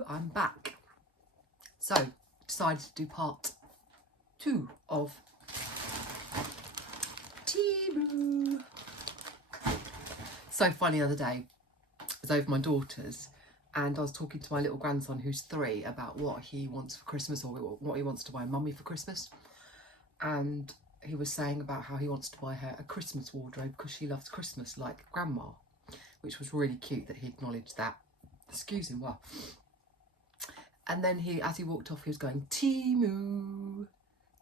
Hello, I'm back. So, decided to do part 2 of Temu. So funny the other day, I was over my daughter's and I was talking to my little grandson who's 3 about what he wants for Christmas, or what he wants to buy mummy for Christmas. And he was saying about how he wants to buy her a Christmas wardrobe because she loves Christmas like grandma, which was really cute that he acknowledged that. Excuse him, well. And then as he walked off, he was going, Temu,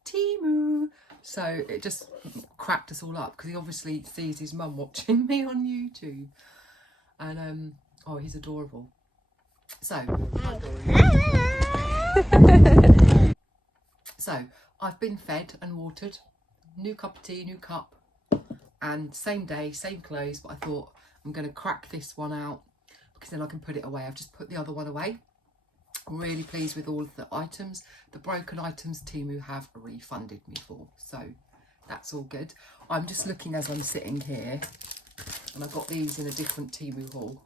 Temu. So it just cracked us all up because he obviously sees his mum watching me on YouTube. And, oh, he's adorable. So, so I've been fed and watered. New cup of tea, new cup. And same day, same clothes. But I thought I'm going to crack this one out because then I can put it away. I've just put the other one away. I'm really pleased with all of the items. The broken items Temu have refunded me for, so that's all good. I'm just looking as I'm sitting here, and I got these in a different Temu haul.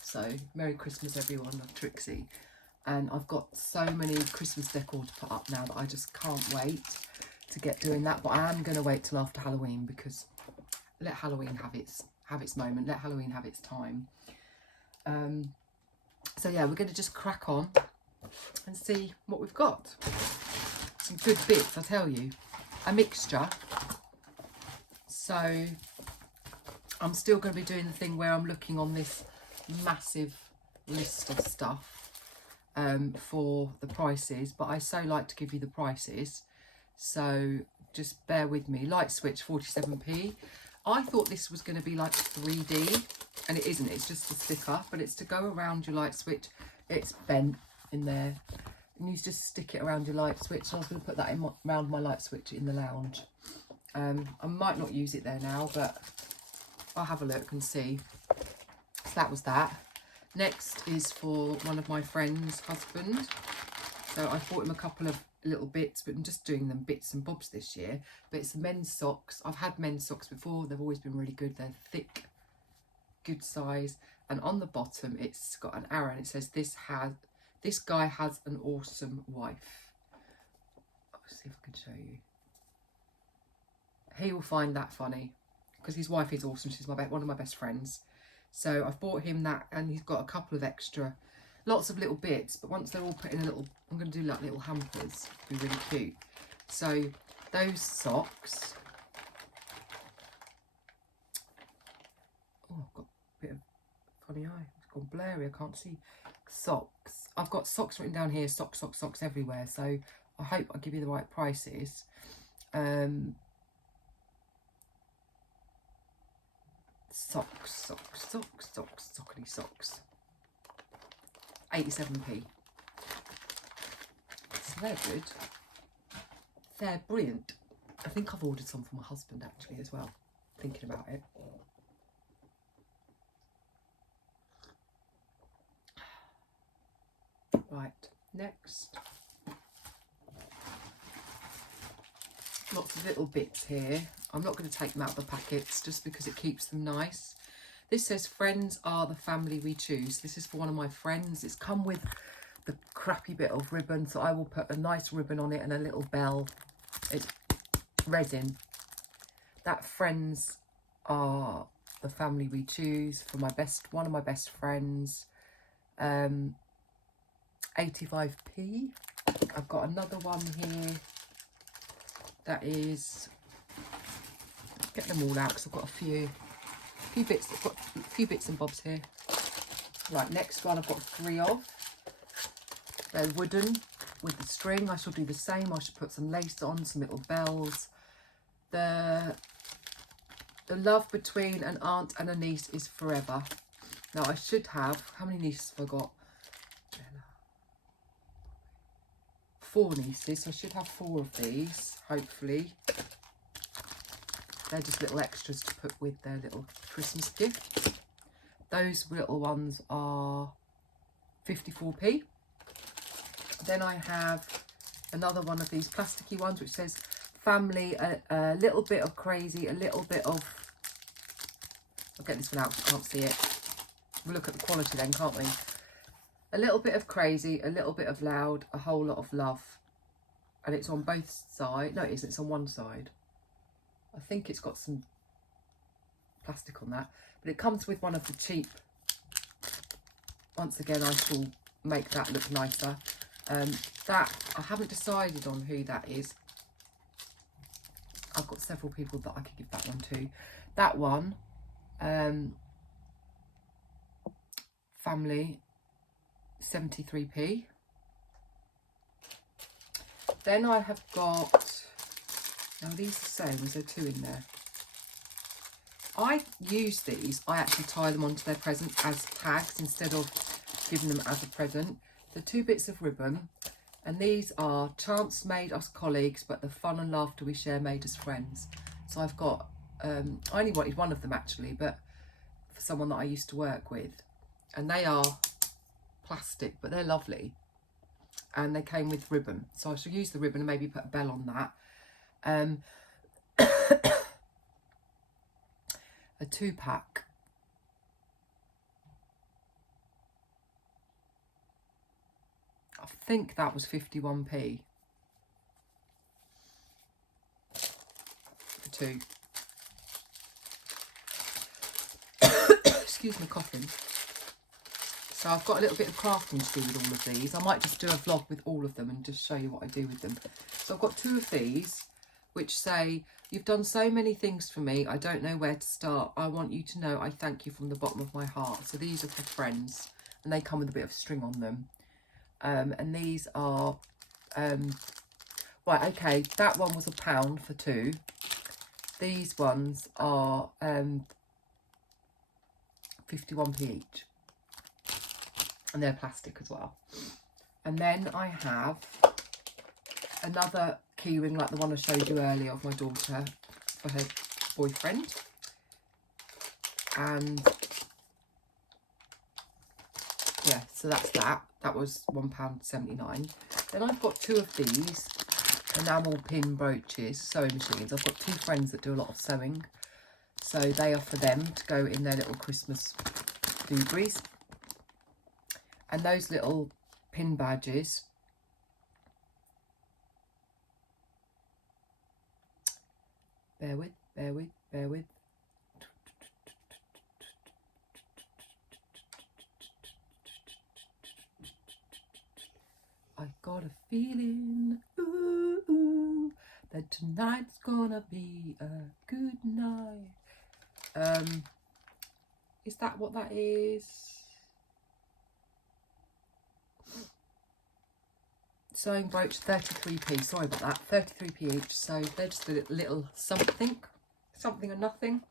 So Merry Christmas everyone, of Trixie. And I've got so many Christmas decor to put up now that I just can't wait to get doing that. But I am going to wait till after Halloween because let Halloween have its moment. Let Halloween have its time. So yeah, we're going to just crack on and see what we've got. Some good bits, I tell you. A mixture. So I'm still going to be doing the thing where I'm looking on this massive list of stuff for the prices, but I so like to give you the prices, so just bear with me. Light switch 47p. I thought this was going to be like 3D, and it isn't. It's just a sticker, but it's to go around your light switch. It's bent in there, and you just stick it around your light switch. And I was going to put that in around my light switch in the lounge. I might not use it there now, but I'll have a look and see. So that was that. Next is for one of my friend's husband. So I bought him a couple of little bits, but I'm just doing them bits and bobs this year. But it's men's socks. I've had men's socks before. They've always been really good. They're thick, good size. And on the bottom, it's got an arrow and it says, this guy has an awesome wife. I'll see if I can show you. He will find that funny because his wife is awesome. She's one of my best friends. So I've bought him that, and he's got a couple of extra, lots of little bits, but once they're all put in a little, I'm going to do like little hampers. It'll be really cute. So those socks. Oh, I've got a bit of funny eye. It's gone blurry. I can't see. Socks. I've got socks written down here. Socks, socks, socks everywhere. So I hope I give you the right prices. Socks, socks, socks, socks, sockety socks. 87p. So they're good. They're brilliant. I think I've ordered some for my husband actually as well. Thinking about it. Right, next. Lots of little bits here. I'm not going to take them out of the packets just because it keeps them nice. This says, friends are the family we choose. This is for one of my friends. It's come with the crappy bit of ribbon, so I will put a nice ribbon on it and a little bell. It's resin. That friends are the family we choose for one of my best friends. 85p. I've got another one here. That is, get them all out because I've got a few bits. I've got a few bits and bobs here. Right, next one I've got 3 of. They're wooden with the string. I shall do the same. I should put some lace on, some little bells. The love between an aunt and a niece is forever. Now I should have, how many nieces have I got? 4 nieces, so I should have 4 of these, hopefully. They're just little extras to put with their little Christmas gift. Those little ones are 54p. Then I have another one of these plasticky ones which says family, a little bit of crazy, a little bit of, I'll get this one out because I can't see it. We'll look at the quality then, can't we? A little bit of crazy, a little bit of loud, a whole lot of love. And it's on both sides. No, it isn't. It's on one side. I think it's got some plastic on that. But it comes with one of the cheap. Once again, I shall make that look nicer. That, I haven't decided on who that is. I've got several people that I could give that one to. That one, family, 73p. Then I have got, now these are the same, is there two in there? I use these, I actually tie them onto their presents as tags instead of giving them as a present. The 2 bits of ribbon, and these are chance made us colleagues, but the fun and laughter we share made us friends. So I've got, I only wanted one of them actually, but for someone that I used to work with. And they are plastic, but they're lovely. And they came with ribbon. So I shall use the ribbon and maybe put a bell on that. A 2-pack. I think that was 51p. For 2. Excuse me, coughing. So I've got a little bit of crafting to do with all of these. I might just do a vlog with all of them and just show you what I do with them. So I've got 2 of these, which say, "You've done so many things for me. I don't know where to start. I want you to know I thank you from the bottom of my heart." So these are for friends, and they come with a bit of string on them. And these are, right, okay, that one was £1 for 2. These ones are 51p each. And they're plastic as well. And then I have another keyring like the one I showed you earlier of my daughter for her boyfriend. And yeah, so that's that. That was £1.79. Then I've got 2 of these enamel pin brooches, sewing machines. I've got 2 friends that do a lot of sewing. So they are for them to go in their little Christmas doobies. And those little pin badges, bear with. I got a feeling, ooh, that tonight's gonna be a good night. Is that what that is? Sewing brooch, 33p. Sorry about that, 33p each. So they're just a little something or nothing.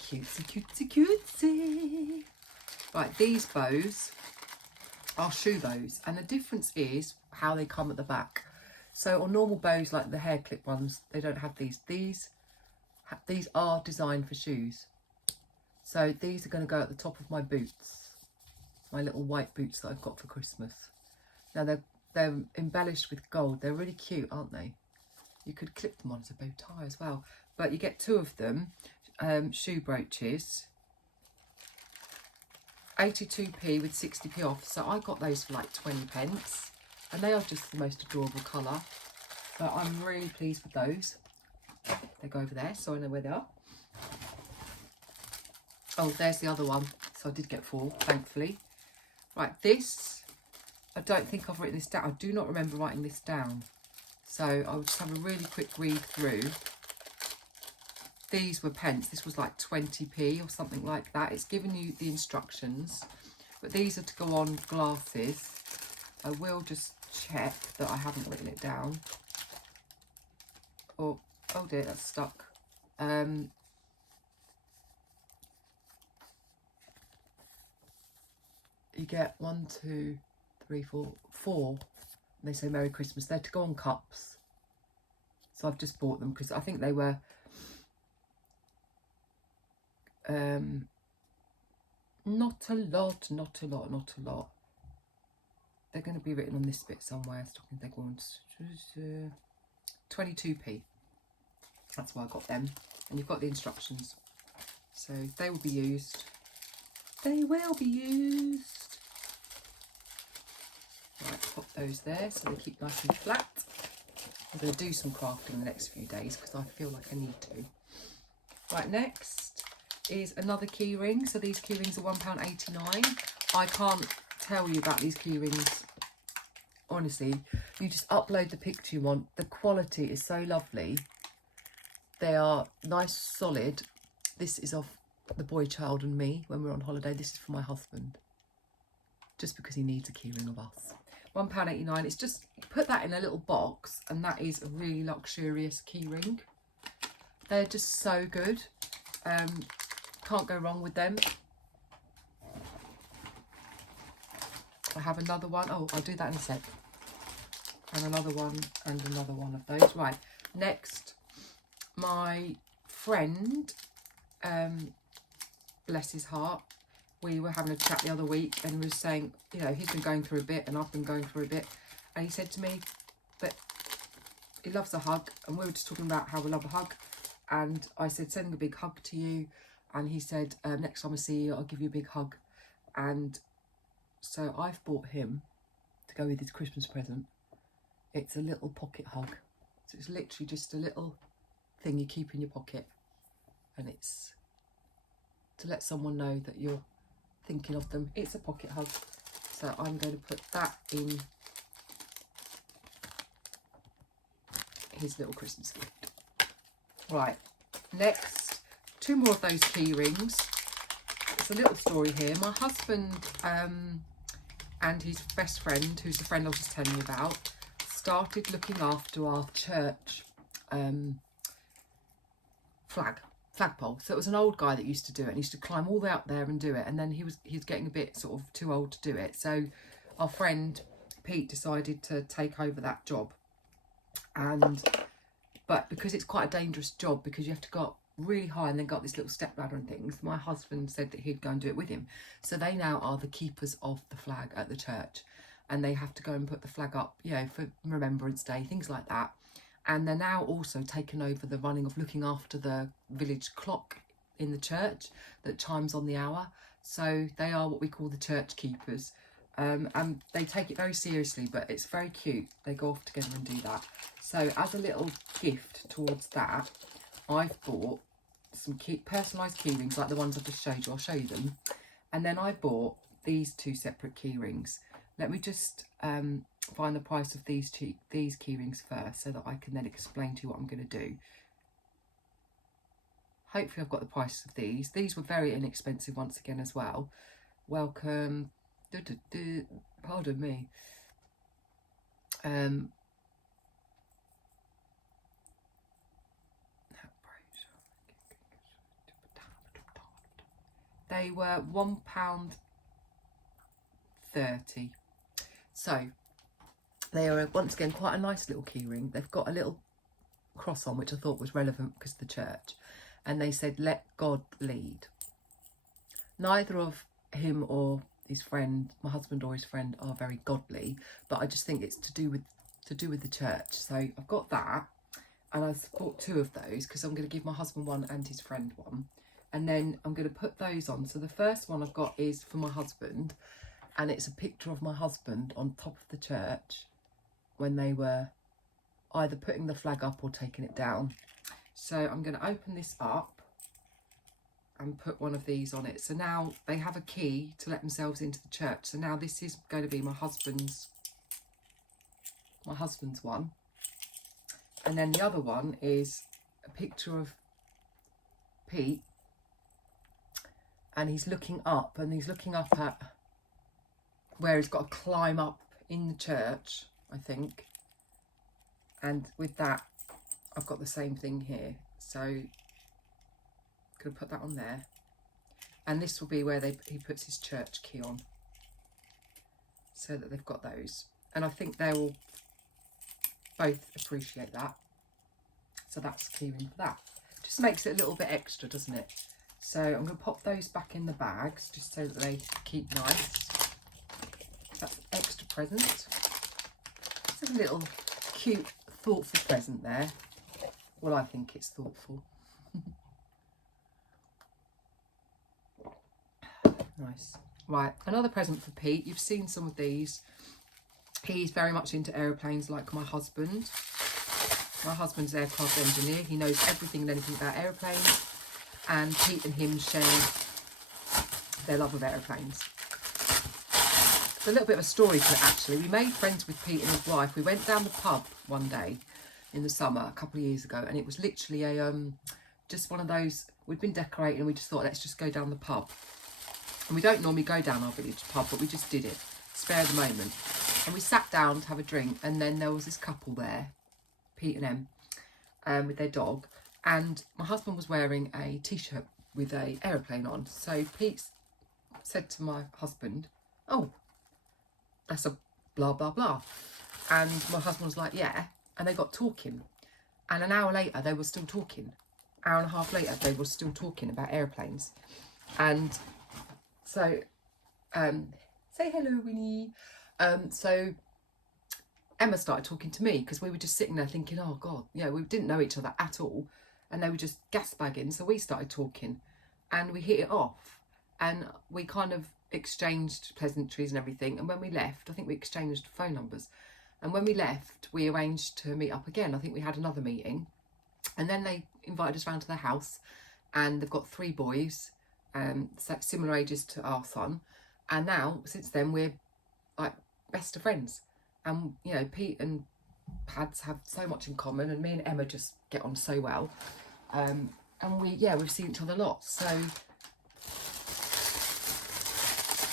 Cutesy. Right, these bows are shoe bows, and the difference is how they come at the back. So on normal bows like the hair clip ones, they don't have these. These are designed for shoes. So these are going to go at the top of my boots, my little white boots that I've got for Christmas. Now they're embellished with gold. They're really cute, aren't they? You could clip them on as a bow tie as well. But you get 2 of them, shoe brooches, 82p with 60p off. So I got those for like 20p, and they are just the most adorable colour. So I'm really pleased with those. They go over there, so I know where they are. Oh, there's the other one. So I did get 4, thankfully. Right, this, I don't think I've written this down. I do not remember writing this down. So I'll just have a really quick read through. These were pence. This was like 20p or something like that. It's given you the instructions. But these are to go on glasses. I will just check that I haven't written it down. Oh dear, that's stuck. You get 1, 2, 3, 4. And they say Merry Christmas. They're to go on cups. So I've just bought them because I think they were not a lot. They're going to be written on this bit somewhere. Stocking they're going 22p. That's why I got them. And you've got the instructions. So they will be used. They will be used. Right, pop those there so they keep nice and flat. I'm going to do some crafting in the next few days because I feel like I need to. Right, next is another key ring. So these key rings are £1.89. I can't tell you about these key rings. Honestly, you just upload the picture you want. The quality is so lovely. They are nice, solid. This is of the boy child and me when we're on holiday. This is for my husband, just because he needs a key ring of us. £1.89. It's just, put that in a little box and that is a really luxurious key ring. They're just so good. Can't go wrong with them. I have another one. Oh, I'll do that in a sec. And another one of those. Right, next, my friend, bless his heart, we were having a chat the other week and was saying, you know, he's been going through a bit and I've been going through a bit. And he said to me that he loves a hug. And we were just talking about how we love a hug. And I said, sending a big hug to you. And he said, next time I see you, I'll give you a big hug. And so I've bought him, to go with his Christmas present, it's a little pocket hug. So it's literally just a little thing you keep in your pocket. And it's to let someone know that you're thinking of them. It's a pocket hug. So I'm going to put that in his little Christmas gift. Right, next, 2 more of those key rings. It's a little story here. My husband and his best friend, who's the friend I was just telling you about, started looking after our church flagpole. So it was an old guy that used to do it, and he used to climb all the way up there and do it, and then he was getting a bit sort of too old to do it. So our friend Pete decided to take over that job. But because it's quite a dangerous job, because you have to go up really high and then got this little step ladder and things, my husband said that he'd go and do it with him. So they now are the keepers of the flag at the church, and they have to go and put the flag up, you know, for Remembrance Day, things like that. And they're now also taken over the running of looking after the village clock in the church that chimes on the hour. So they are what we call the church keepers. And they take it very seriously, but it's very cute. They go off together and do that. So as a little gift towards that, I've bought some personalised key rings like the ones I've just showed you. I'll show you them. And then I bought these 2 separate key rings. Let me just find the price of these key rings first so that I can then explain to you what I'm going to do. Hopefully I've got the price of these. These were very inexpensive once again as well. Welcome. Pardon me. They were £1.30. So they are once again quite a nice little key ring. They've got a little cross on, which I thought was relevant because of the church. And they said, "Let God lead." Neither of him or his friend, my husband or his friend, are very godly, but I just think it's to do with the church. So I've got that, and I've bought 2 of those because I'm going to give my husband one and his friend one, and then I'm going to put those on. So the first one I've got is for my husband, and it's a picture of my husband on top of the church when they were either putting the flag up or taking it down. So I'm going to open this up and put one of these on it. So now they have a key to let themselves into the church. So now this is going to be my husband's one. And then the other one is a picture of Pete, and he's looking up, and he's looking up at where he's got to climb up in the church, I think. And with that, I've got the same thing here. So I'm going to put that on there. And this will be where he puts his church key on, so that they've got those. And I think they will both appreciate that. So that's keyring for that. Just makes it a little bit extra, doesn't it? So I'm going to pop those back in the bags just so that they keep nice. That's an extra present. It's a little cute, thoughtful present there. Well, I think it's thoughtful. Nice. Right, another present for Pete. You've seen some of these. He's very much into aeroplanes like my husband. My husband's an aircraft engineer. He knows everything and anything about aeroplanes. And Pete and him share their love of aeroplanes. It's a little bit of a story to it, actually. We made friends with Pete and his wife. We went down the pub one day in the summer a couple of years ago, and it was literally a just one of those, we'd been decorating and we just thought, let's just go down the pub. And we don't normally go down our village pub, but we just did it, spare the moment. And we sat down to have a drink, and then there was this couple there, Pete and Em, with their dog, and my husband was wearing a t-shirt with a aeroplane on. So Pete said to my husband, oh, that's a blah blah blah. And my husband was like, yeah. And they got talking, and an hour later they were still talking. Hour and a half later they were still talking about aeroplanes. And so say hello, Winnie. So Emma started talking to me, because we were just sitting there thinking, oh god, you know, we didn't know each other at all, and they were just gasbagging. So we started talking and we hit it off, and we kind of exchanged pleasantries and everything. And when we left, I think we exchanged phone numbers, and when we left we arranged to meet up again. I think we had another meeting, and then they invited us round to their house, and they've got 3 boys, similar ages to our son, and now since then we're like best of friends. And you know, Pete and Pads have so much in common, and me and Emma just get on so well, and we've seen each other lots. So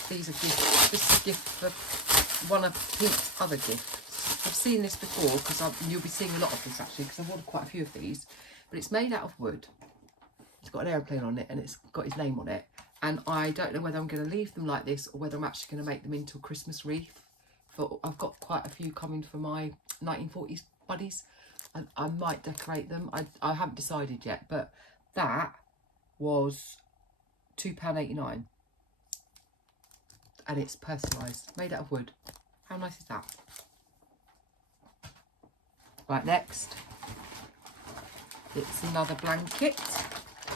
these are gifts. This is a gift for one of Pete's other gifts. I've seen this before, because you'll be seeing a lot of this actually, because I've ordered quite a few of these. But it's made out of wood. It's got an aeroplane on it, and it's got his name on it. And I don't know whether I'm going to leave them like this, or whether I'm actually going to make them into a Christmas wreath. I've got quite a few coming for my 1940s buddies. I might decorate them. I haven't decided yet, but that was £2.89. And it's personalised, made out of wood. How nice is that? Right, next, it's another blanket.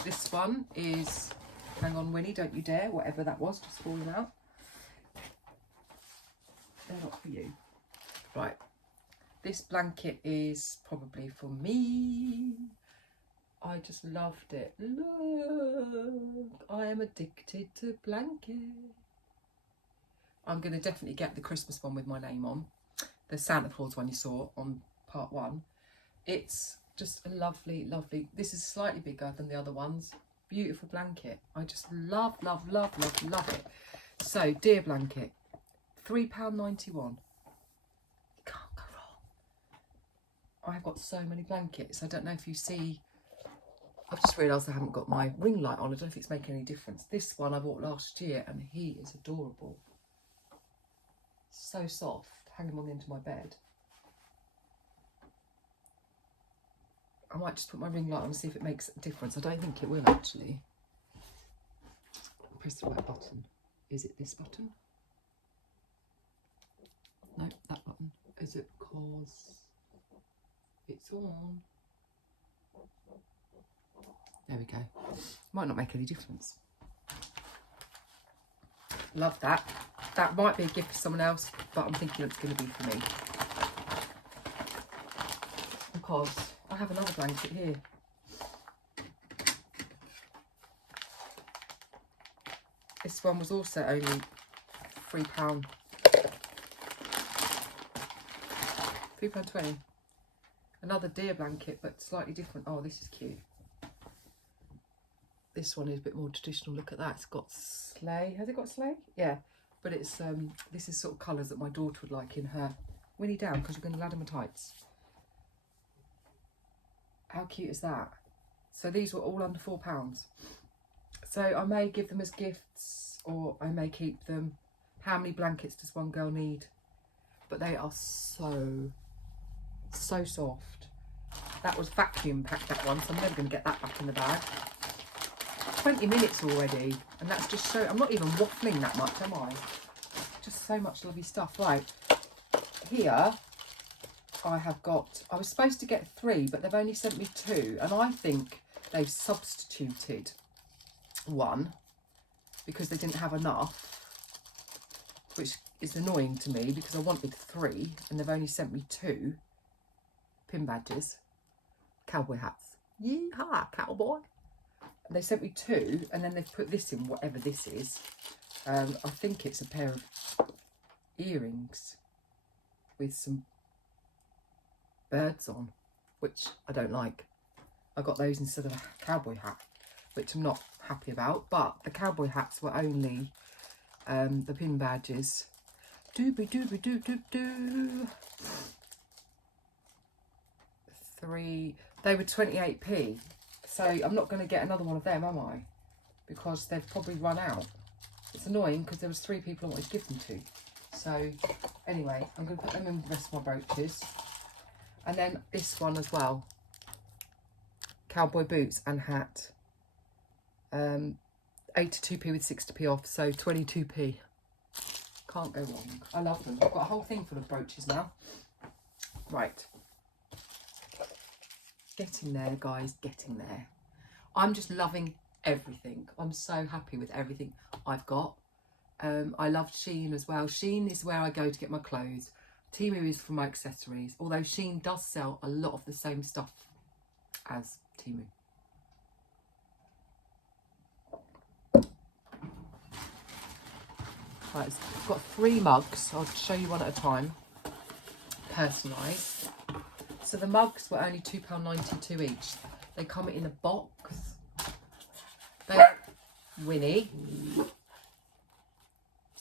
This one is, hang on Winnie, don't you dare, whatever that was, just falling out. They're not for you. Right, this blanket is probably for me. I just loved it. Look, I am addicted to blankets. I'm going to definitely get the Christmas one with my name on. The Santa Claus one you saw on part 1. It's just a lovely, lovely, this is slightly bigger than the other ones. Beautiful blanket. I just love, love, love, love, love it. So, dear blanket, £3.91. You can't go wrong. I've got so many blankets. I don't know if you see, I've just realised I haven't got my ring light on. I don't know if it's making any difference. This one I bought last year, and he is adorable. So soft. Hang him on the end of my bed. I might just put my ring light on and see if it makes a difference. I don't think it will actually. Press the right button. Is it this button? No, that button. Is it because it's on? There we go. Might not make any difference. Love that. That might be a gift for someone else, but I'm thinking it's going to be for me. Because I have another blanket here. This one was also only £3. £3.20. Another deer blanket, but slightly different. Oh, this is cute. This one is a bit more traditional. Look at that. It's got sleigh. Has it got sleigh? Yeah. But it's this is sort of colours that my daughter would like in her. Winnie down, because you're going to ladder my tights. How cute is that? So these were all under £4. So I may give them as gifts, or I may keep them. How many blankets does one girl need? But they are so soft. That was vacuum packed, that one, so I'm never going to get that back in the bag. 20 minutes already, and that's just so, I'm not even waffling that much, am I? Just so much lovely stuff. Right, here I have got, I was supposed to get 3, but they've only sent me 2, and I think they've substituted 1 because they didn't have enough, which is annoying to me because I wanted 3 and they've only sent me 2 pin badges, cowboy hats. Yeehaw, cowboy. And they sent me 2 and then they've put this in, whatever this is. I think it's a pair of earrings with some birds on, which I don't like. I got those instead of a cowboy hat, which I'm not happy about. But the cowboy hats were only the pin badges. Doobie doobie doo doo doo. 3. They were 28p. So I'm not going to get another one of them, am I? Because they've probably run out. It's annoying because there was 3 people I wanted to give them to. So anyway, I'm going to put them in the rest of my brooches. And then this one as well. Cowboy boots and hat. 82p with 60p off, so 22p. Can't go wrong. I love them. I've got a whole thing full of brooches now. Right. Getting there, guys, getting there. I'm just loving everything. I'm so happy with everything I've got. I love Shein as well. Shein is where I go to get my clothes. Temu is for my accessories, although Shein does sell a lot of the same stuff as Temu. Right, I've got 3 mugs. I'll show you one at a time. Personalised. So the mugs were only £2.92 each. They come in a box. They're Winnie.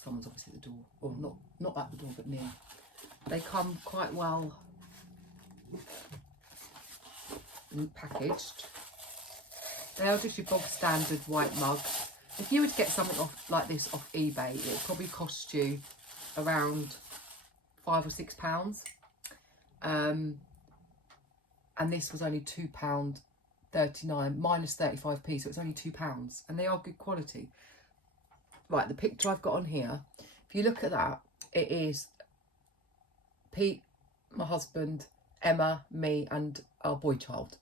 Someone's obviously at the door. Or not at the door, but near. They come quite well packaged. They are just your bog standard white mugs. If you would get something off like this off eBay, it would probably cost you around £5 or £6. And this was only £2.39 minus 35p, so it's only £2, and they are good quality. Right, the picture I've got on here, if you look at that, it is Pete, my husband, Emma, me and our boy child,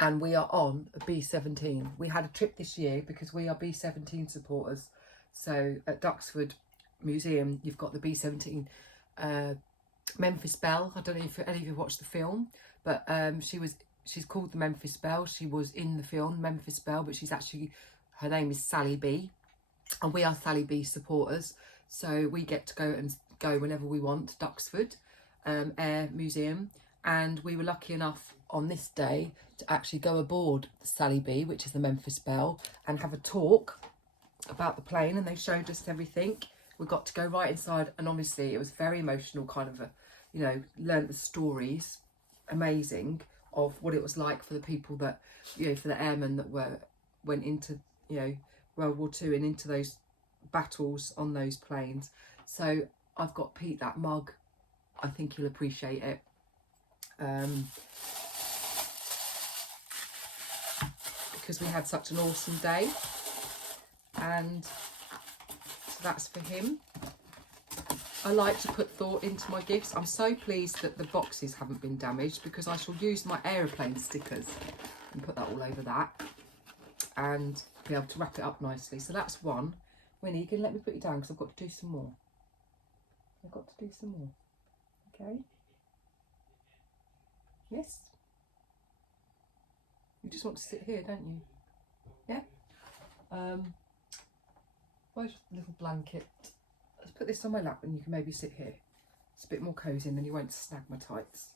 and we are on a B17. We had a trip this year because we are B17 supporters. So at Duxford Museum you've got the B17 Memphis Belle. I don't know if any of you watched the film, but she's called the Memphis Belle. She was in the film Memphis Belle, but her name is Sally B, and we are Sally B supporters, so we get to go whenever we want to Duxford Air Museum. And we were lucky enough on this day to actually go aboard the Sally B, which is the Memphis Belle, and have a talk about the plane, and they showed us everything. We got to go right inside, and honestly it was very emotional, kind of learned the stories, amazing, of what it was like for the people that, for the airmen that went into, World War II and into those battles on those planes. So I've got Pete that mug. I think he'll appreciate it. Because we had such an awesome day, and so that's for him. I like to put thought into my gifts. I'm so pleased that the boxes haven't been damaged, because I shall use my aeroplane stickers and put that all over that and be able to wrap it up nicely. So that's one. Winnie, you can let me put you down because I've got to do some more. Okay. Yes? You just want to sit here, don't you? Yeah? Where's the little blanket? Let's put this on my lap and you can maybe sit here. It's a bit more cosy and then you won't snag my tights.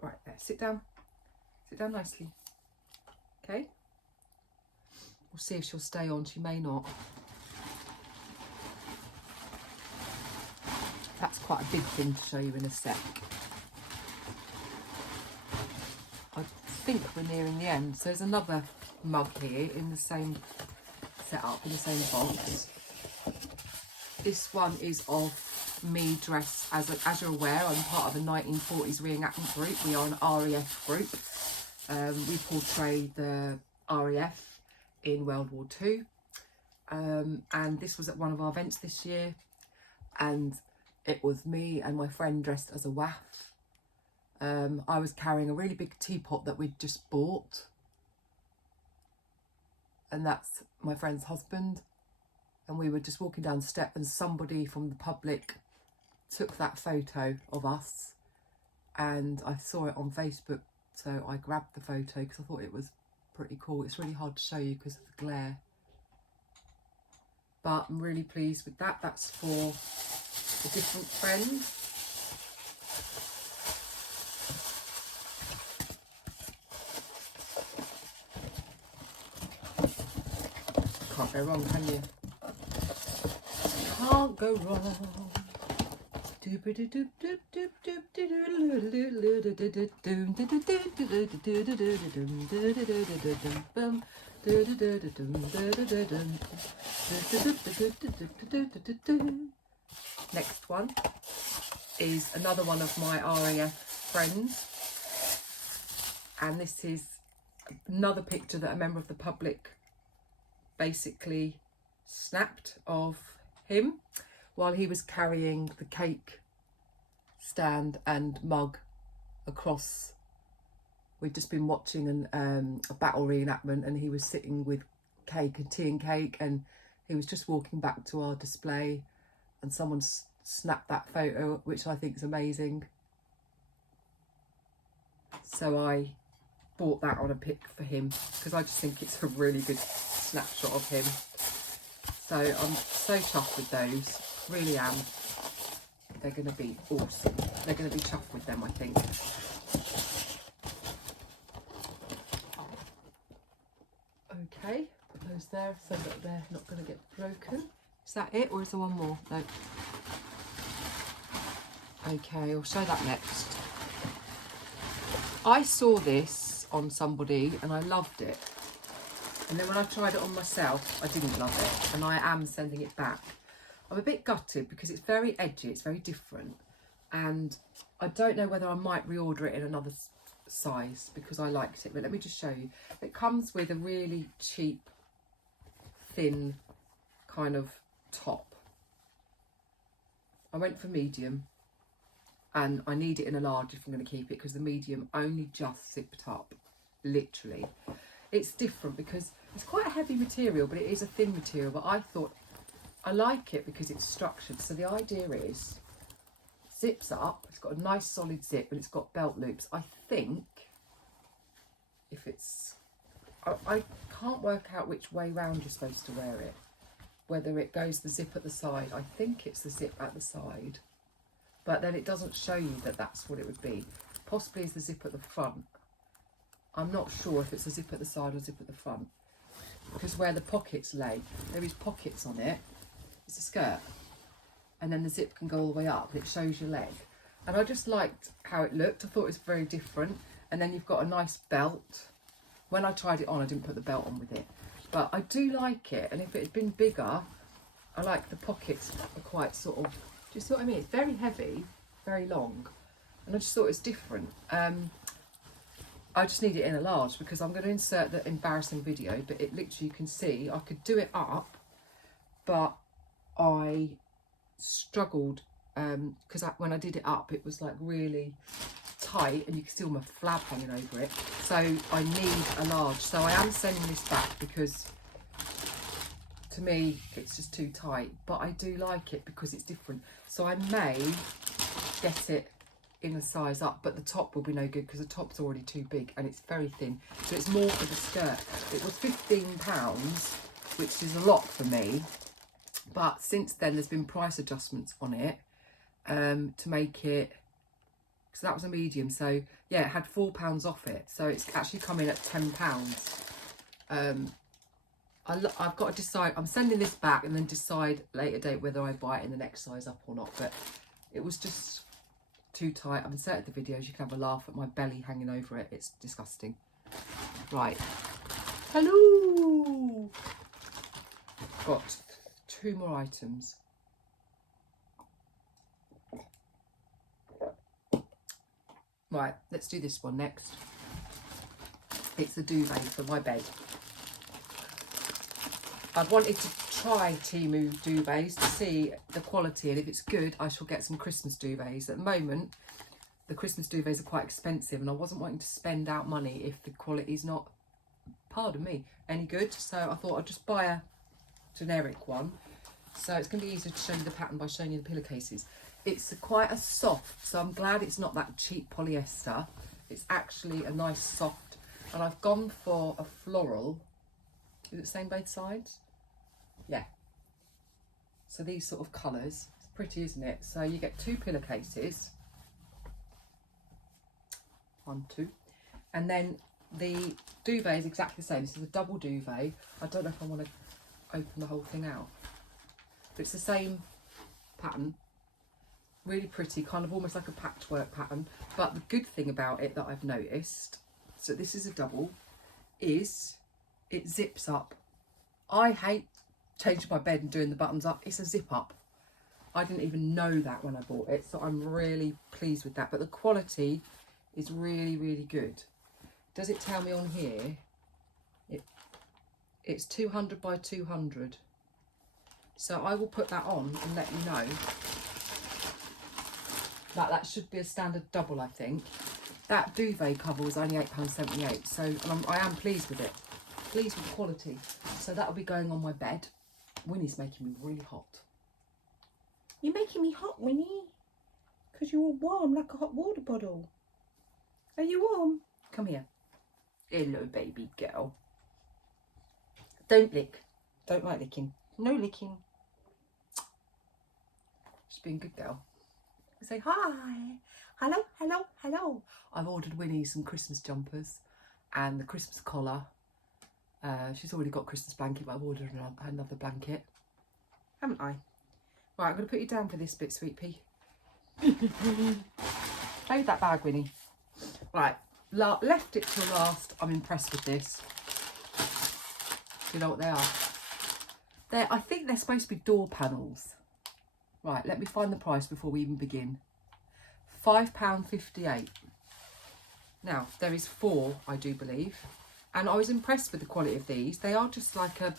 Right there, sit down. Sit down nicely. Okay? We'll see if she'll stay on. She may not. That's quite a big thing to show you in a sec. I think we're nearing the end. So there's another mug here in the same setup, in the same box. This one is of me dressed as you're aware, I'm part of a 1940s reenactment group. We are an RAF group. We portray the RAF in World War II. And this was at one of our events this year. And it was me and my friend dressed as a WAF. I was carrying a really big teapot that we'd just bought. And that's my friend's husband. and we were just walking down the step and somebody from the public took that photo of us, and I saw it on Facebook, so I grabbed the photo because I thought it was pretty cool. It's really hard to show you because of the glare, but I'm really pleased with that. That's for a different friend. Can't go wrong, can you? Can't go wrong. Next one is another one of my RAF friends, and this is another picture that a member of the public basically snapped of him while he was carrying the cake stand and mug across. We'd just been watching a battle reenactment, and he was sitting with cake and tea and cake, and he was just walking back to our display, and someone snapped that photo, which I think is amazing. So I bought that on a pic for him because I just think it's a really good snapshot of him. So I'm so chuffed with those, really am. They're going to be awesome. They're going to be chuffed with them, I think. Okay, put those there so that they're not going to get broken. Is that it, or is there one more? No. Okay, I'll show that next. I saw this on somebody and I loved it. And then when I tried it on myself, I didn't love it. And I am sending it back. I'm a bit gutted because it's very edgy, it's very different. And I don't know whether I might reorder it in another size because I liked it. But let me just show you. It comes with a really cheap, thin kind of top. I went for medium. And I need it in a large if I'm going to keep it because the medium only just zipped up, literally. It's different because it's quite a heavy material, but it is a thin material. But I thought I like it because it's structured. So the idea is, zips up, it's got a nice solid zip and it's got belt loops. I think if it's, I can't work out which way round you're supposed to wear it. Whether it goes the zip at the side, I think it's the zip at the side. But then it doesn't show you that that's what it would be. Possibly it's the zip at the front. I'm not sure if it's a zip at the side or zip at the front. Because where the pockets lay, there is pockets on it. It's a skirt. And then the zip can go all the way up. It shows your leg. And I just liked how it looked. I thought it was very different. And then you've got a nice belt. When I tried it on, I didn't put the belt on with it. But I do like it. And if it had been bigger, I like the pockets are quite sort of... Do you see what I mean? It's very heavy, very long, and I just thought it was different. I just need it in a large because I'm going to insert the embarrassing video, but it literally, you can see, I could do it up, but I struggled because when I did it up, it was like really tight and you can see all my flab hanging over it. So I need a large. So I am sending this back because to me, it's just too tight, but I do like it because it's different. So I may get it in a size up, but the top will be no good because the top's already too big and it's very thin. So it's more for the skirt. It was £15, which is a lot for me. But since then, there's been price adjustments on it to make it, because that was a medium. So yeah, it had £4 off it. So it's actually coming at £10. I've got to decide, I'm sending this back and then decide later date whether I buy it in the next size up or not. But it was just too tight. I've inserted the videos, you can have a laugh at my belly hanging over it. It's disgusting. Right. Hello! Got 2 more items. Right, let's do this one next. It's the duvet for my bed. I've wanted to try Temu duvets to see the quality, and if it's good, I shall get some Christmas duvets. At the moment, the Christmas duvets are quite expensive, and I wasn't wanting to spend out money if the quality's not, pardon me, any good. So I thought I'd just buy a generic one. So it's going to be easier to show you the pattern by showing you the pillowcases. It's quite a soft, so I'm glad it's not that cheap polyester. It's actually a nice soft, and I've gone for a floral. Is it the same both sides? Yeah. So these sort of colours, it's pretty, isn't it? So you get 2 pillowcases. 1, 2. And then the duvet is exactly the same. This is a double duvet. I don't know if I want to open the whole thing out. But it's the same pattern. Really pretty, kind of almost like a patchwork pattern. But the good thing about it that I've noticed, so this is a double, is it zips up. I hate changing my bed and doing the buttons up. It's a zip up. I didn't even know that when I bought it, so I'm really pleased with that. But the quality is really, really good. Does it tell me on here? It's 200 by 200. So I will put that on and let you know. That should be a standard double, I think. That duvet cover was only £8.78, so I am pleased with it. Pleased with the quality. So that will be going on my bed. Winnie's making me really hot. You're making me hot, Winnie. Because you're all warm like a hot water bottle. Are you warm? Come here. Hello, baby girl. Don't lick. Don't like licking. No licking. Just being a good girl. Say hi. Hello, hello, hello. I've ordered Winnie some Christmas jumpers and the Christmas collar. She's already got a Christmas blanket, but I've ordered another blanket. Haven't I? Right, I'm going to put you down for this bit, sweet pea. Play with that bag, Winnie. Right, left it till last. I'm impressed with this. Do you know what they are? I think they're supposed to be door panels. Right, let me find the price before we even begin. £5.58. Now, there is 4, I do believe. And I was impressed with the quality of these. They are just like a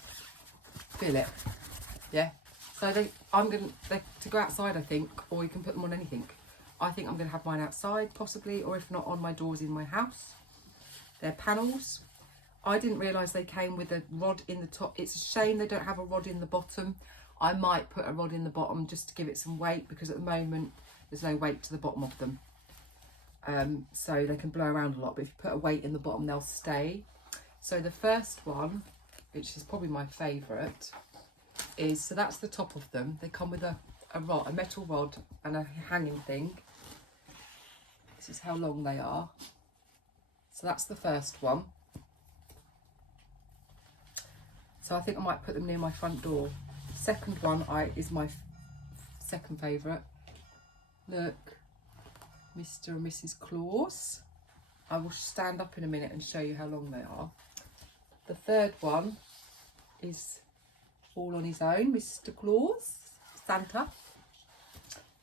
fillet. Yeah. So they're to go outside, I think, or you can put them on anything. I think I'm going to have mine outside, possibly, or if not, on my doors in my house. They're panels. I didn't realise they came with a rod in the top. It's a shame they don't have a rod in the bottom. I might put a rod in the bottom just to give it some weight, because at the moment there's no weight to the bottom of them. So they can blow around a lot, but if you put a weight in the bottom, they'll stay. So the first one, which is probably my favourite, is, so that's the top of them. They come with a rod, a metal rod and a hanging thing. This is how long they are. So that's the first one. So I think I might put them near my front door. Second one is my second favourite. Look, Mr. and Mrs. Claus. I will stand up in a minute and show you how long they are. The third one is all on his own, Mr. Claus, Santa.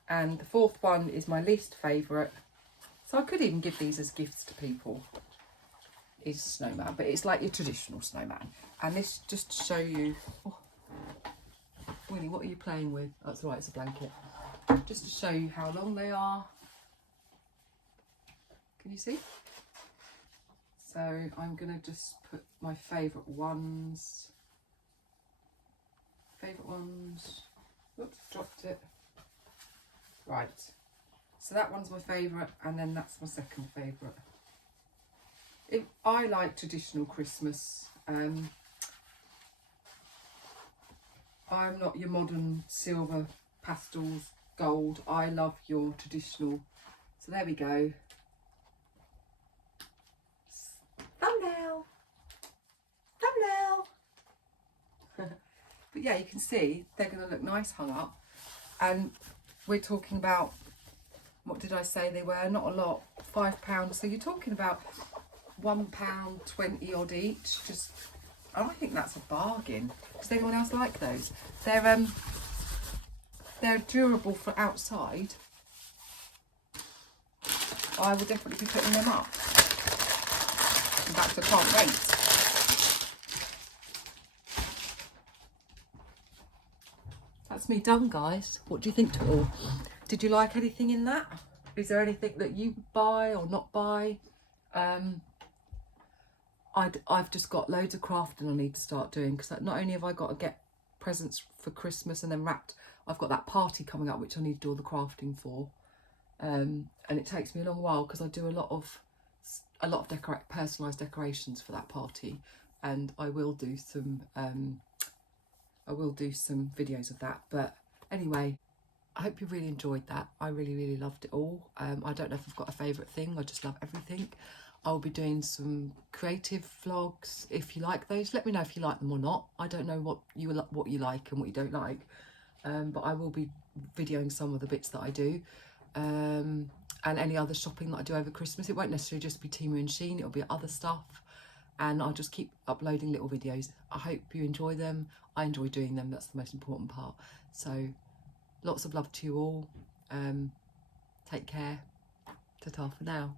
And the fourth one is my least favourite. So I could even give these as gifts to people. Is snowman, but it's like your traditional snowman. And this, just to show you, oh, Winnie, what are you playing with? That's right, it's a blanket. Just to show you how long they are. Can you see? So I'm going to just put my favourite ones. Oops, dropped it. Right. So that one's my favourite, and then that's my second favourite. I like traditional Christmas. I'm not your modern silver, pastels, gold. I love your traditional. So there we go. Thumbnail. But yeah, you can see they're going to look nice hung up. And we're talking about, what did I say they were? Not a lot, £5. So you're talking about £1.20 odd each. I think that's a bargain. Does anyone else like those? They're durable for outside. I will definitely be putting them up. In fact, I can't wait. That's me done, guys. What do you think to it all? Did you like anything in that? Is there anything that you buy or not buy? I've just got loads of crafting I need to start doing, because not only have I got to get presents for Christmas and then wrapped. I've got that party coming up which I need to do all the crafting for, and it takes me a long while because I do a lot of personalised decorations for that party, and I will do some videos of that. But anyway, I hope you really enjoyed that. I really loved it all. I don't know if I've got a favourite thing. I just love everything. I'll be doing some creative vlogs. If you like those, let me know if you like them or not. I don't know what you like and what you don't like, but I will be videoing some of the bits that I do, and any other shopping that I do over Christmas. It won't necessarily just be Temu and Shein, it'll be other stuff, and I'll just keep uploading little videos. I hope you enjoy them. I enjoy doing them, that's the most important part. So lots of love to you all. Take care. Ta-ta for now.